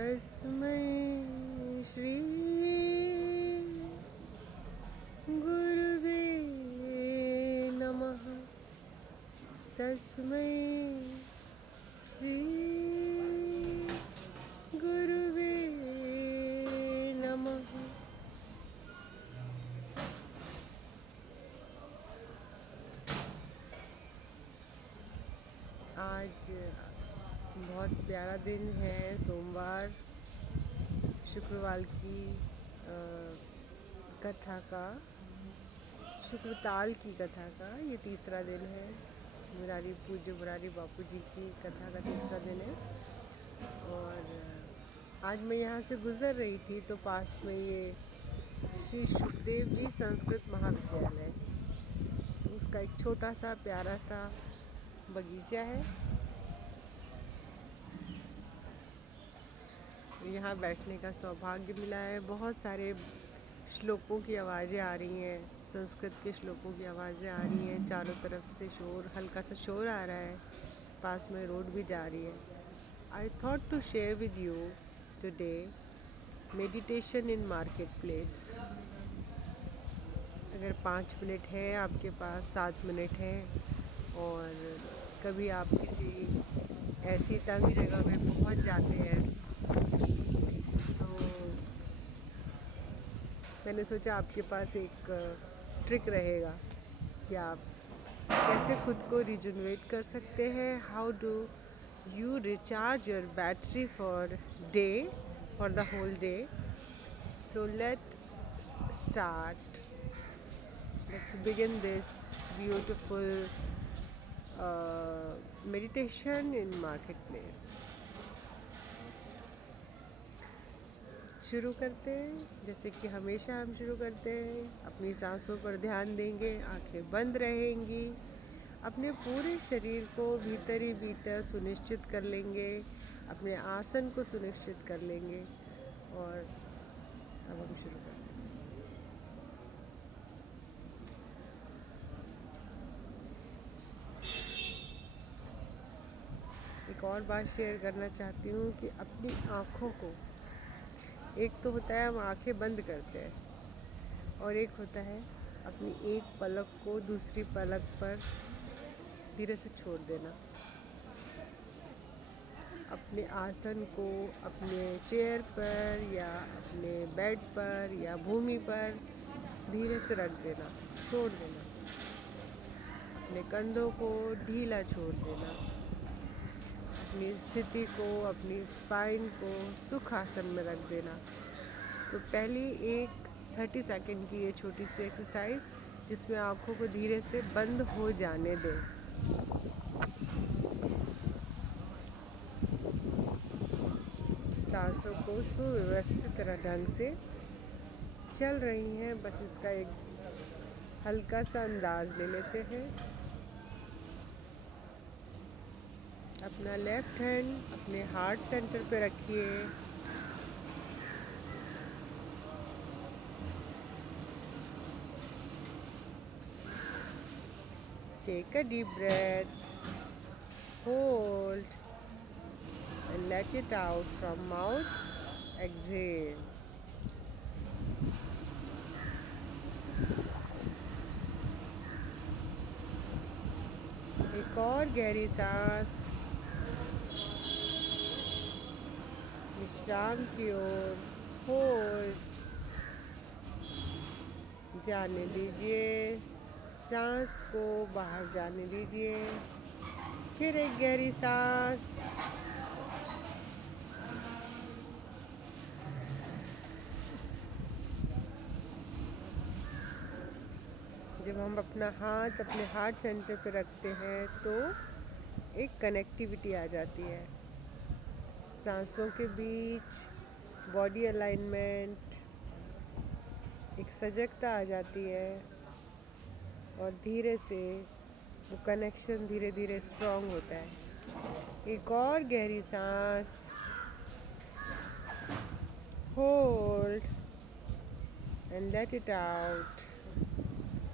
तस्मै श्री गुरुवे नमः। तस्मै श्री गुरुवे नमः। आज बहुत प्यारा दिन है, सोमवार, शुक्रवार की कथा का, शुक्रताल की कथा का ये तीसरा दिन है। पूज्य मुरारी बापू जी की कथा का तीसरा दिन है। और आज मैं यहाँ से गुज़र रही थी तो पास में ये श्री सुखदेव जी संस्कृत महाविद्यालय, तो उसका एक छोटा सा प्यारा सा बगीचा है। यहाँ बैठने का सौभाग्य मिला है। बहुत सारे श्लोकों की आवाज़ें आ रही हैं, संस्कृत के श्लोकों की आवाज़ें आ रही हैं। चारों तरफ से शोर, हल्का सा शोर आ रहा है। पास में रोड भी जा रही है। I thought to share with you today meditation in marketplace. अगर 5 मिनट है आपके पास, 7 मिनट है, और कभी आप किसी ऐसी तंग जगह में पहुंच जाते हैं, तो मैंने सोचा आपके पास एक ट्रिक रहेगा कि आप कैसे खुद को रिजुनवेट कर सकते हैं। How do you recharge your battery for day, for the whole day. So let's begin this beautiful meditation in marketplace. शुरू करते हैं जैसे कि हमेशा हम शुरू करते हैं। अपनी सांसों पर ध्यान देंगे, आंखें बंद रहेंगी, अपने पूरे शरीर को भीतर ही भीतर सुनिश्चित कर लेंगे, अपने आसन को सुनिश्चित कर लेंगे। और अब हम शुरू करते हैं। एक और बात शेयर करना चाहती हूँ कि अपनी आँखों को, एक तो होता है हम आंखें बंद करते हैं, और एक होता है अपनी एक पलक को दूसरी पलक पर धीरे से छोड़ देना। अपने आसन को अपने चेयर पर या अपने बेड पर या भूमि पर धीरे से रख देना, छोड़ देना। अपने कंधों को ढीला छोड़ देना। अपनी स्थिति को, अपनी स्पाइन को सुख आसन में रख देना। तो पहली एक 30 सेकंड की ये छोटी सी एक्सरसाइज, जिसमें आँखों को धीरे से बंद हो जाने दें। सांसों को सुव्यवस्थित ढंग से चल रही हैं, बस इसका एक हल्का सा अंदाज ले लेते हैं। अपना लेफ्ट हैंड अपने हार्ट सेंटर पे रखिए। Take a deep breath, hold and let it out from mouth. Exhale. एक और गहरी सांस विश्राम की ओर होल्ड, जाने दीजिए। सांस को बाहर जाने दीजिए। फिर एक गहरी सांस, जब हम अपना हाथ अपने हार्ट सेंटर पे रखते हैं तो एक कनेक्टिविटी आ जाती है सांसों के बीच, बॉडी अलाइनमेंट, एक सजगता आ जाती है, और धीरे से वो कनेक्शन धीरे धीरे स्ट्रॉन्ग होता है। एक और गहरी सांस, hold and let it out.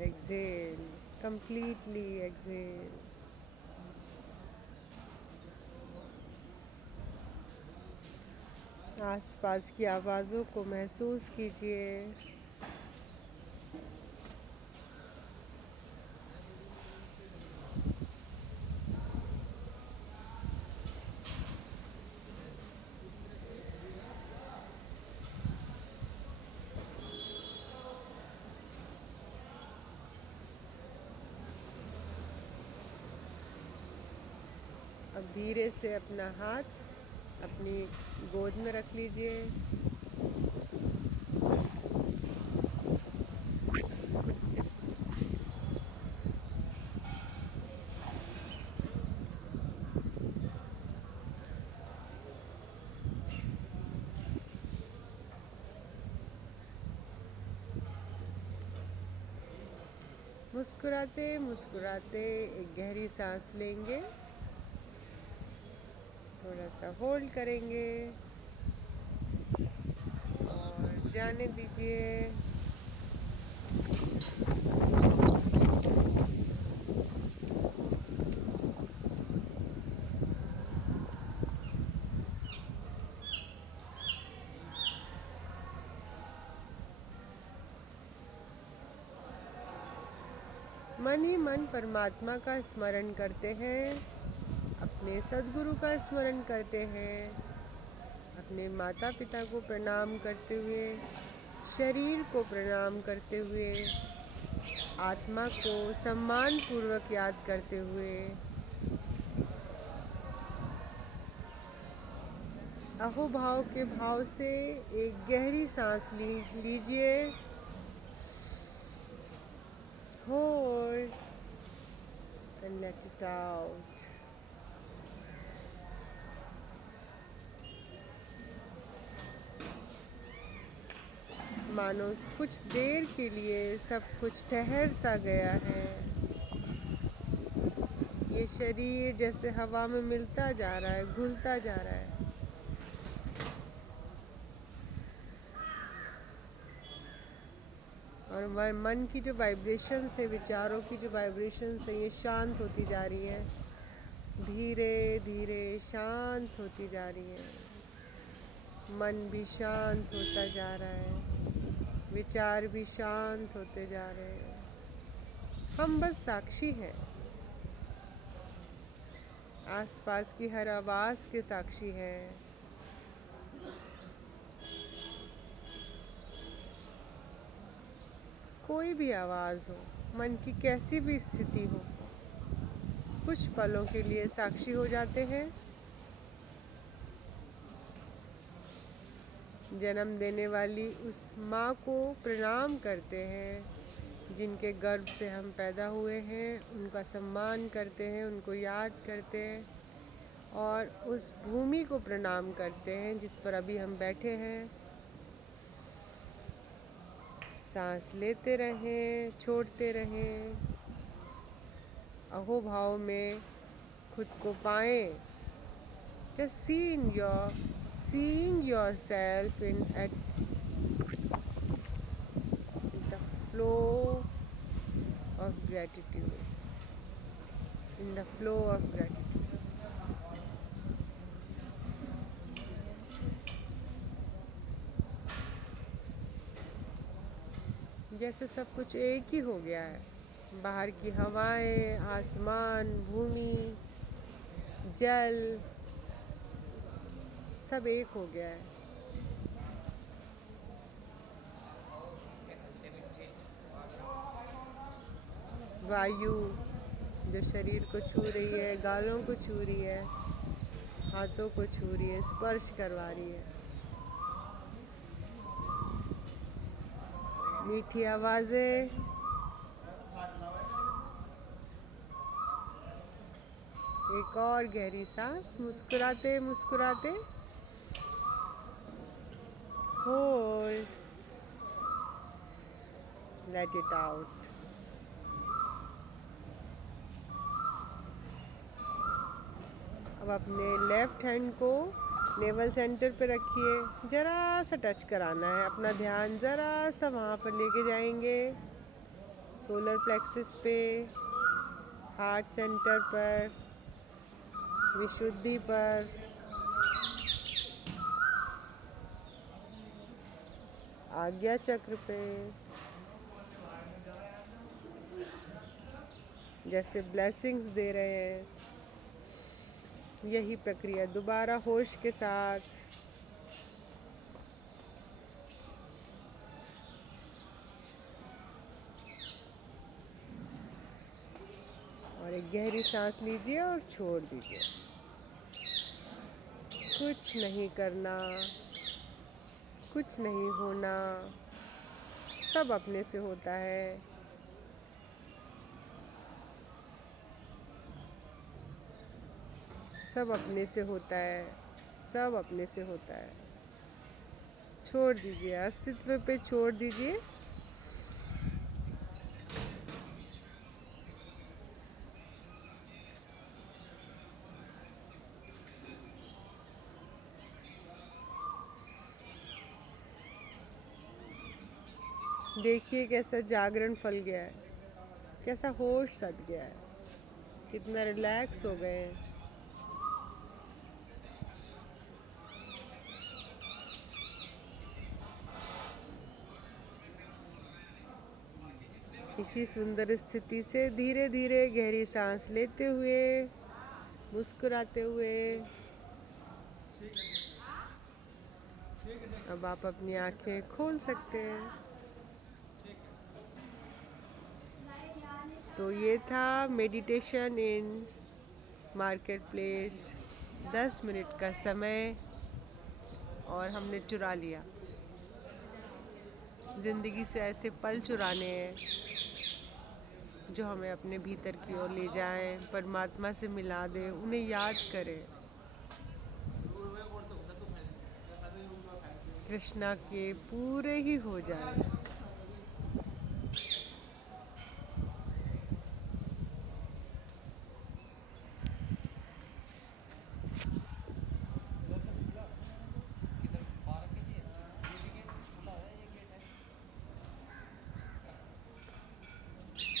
Exhale, completely exhale. आसपास की आवाज़ों को महसूस कीजिए। अब धीरे से अपना हाथ अपनी गोद में रख लीजिए। मुस्कुराते मुस्कुराते एक गहरी सांस लेंगे, थोड़ा सा होल्ड करेंगे और जाने दीजिए। मन ही मन परमात्मा का स्मरण करते हैं, अपने सद्गुरु का स्मरण करते हैं, अपने माता पिता को प्रणाम करते हुए, शरीर को प्रणाम करते हुए, आत्मा को सम्मान पूर्वक याद करते हुए अहोभाव के भाव से एक गहरी सांस लीजिए। Hold and let it out. मानो कुछ देर के लिए सब कुछ ठहर सा गया है। ये शरीर जैसे हवा में मिलता जा रहा है, घुलता जा रहा है। और मन की जो वाइब्रेशंस है, विचारों की जो वाइब्रेशंस है, ये शांत होती जा रही है, धीरे धीरे शांत होती जा रही है। मन भी शांत होता जा रहा है, विचार भी शांत होते जा रहे हैं। हम बस साक्षी हैं, आसपास की हर आवाज़ के साक्षी हैं। कोई भी आवाज़ हो, मन की कैसी भी स्थिति हो, कुछ पलों के लिए साक्षी हो जाते हैं। जन्म देने वाली उस माँ को प्रणाम करते हैं, जिनके गर्भ से हम पैदा हुए हैं, उनका सम्मान करते हैं, उनको याद करते हैं और उस भूमि को प्रणाम करते हैं जिस पर अभी हम बैठे हैं। सांस लेते रहें, छोड़ते रहें, अहोभाव में खुद को पाएं। Just seeing yourself in the flow of gratitude, in the flow of gratitude. जैसे सब कुछ एक ही हो गया है, बाहर की हवाएं, आसमान, भूमि, जल, सब एक हो गया है। वायु जो शरीर को छू रही है, गालों को छू रही है, हाथों को छू रही है, स्पर्श करवा रही है। मीठी आवाज़ें, एक और गहरी सांस, मुस्कुराते मुस्कुराते होल्ड, लेट इट आउट। अब अपने लेफ्ट हैंड को नेवल सेंटर पे रखिए, ज़रा सा टच कराना है, अपना ध्यान ज़रा सा वहाँ पर लेके जाएंगे, सोलर प्लेक्सस पे, हार्ट सेंटर पर, विशुद्धि पर। आज्ञा चक्र पे, जैसे ब्लेसिंग्स दे रहे हैं। यही प्रक्रिया दोबारा होश के साथ। और एक गहरी सांस लीजिए और छोड़ दीजिए। कुछ नहीं करना, कुछ नहीं होना, सब अपने से होता है। सब अपने से होता है, सब अपने से होता है। छोड़ दीजिए, अस्तित्व पे छोड़ दीजिए। देखिए कैसा जागरण फल गया है, कैसा होश सद गया है, कितना रिलैक्स हो गए हैं। इसी सुंदर स्थिति से धीरे धीरे गहरी सांस लेते हुए, मुस्कुराते हुए अब आप अपनी आंखें खोल सकते हैं। तो ये था meditation in market place. 10 minute का समय और हमने चुरा लिया। ज़िंदगी से ऐसे पल चुराने हैं जो हमें अपने भीतर की ओर ले जाएं, परमात्मा से मिला दें, उन्हें याद करें, कृष्णा के पूरे ही हो जाएं।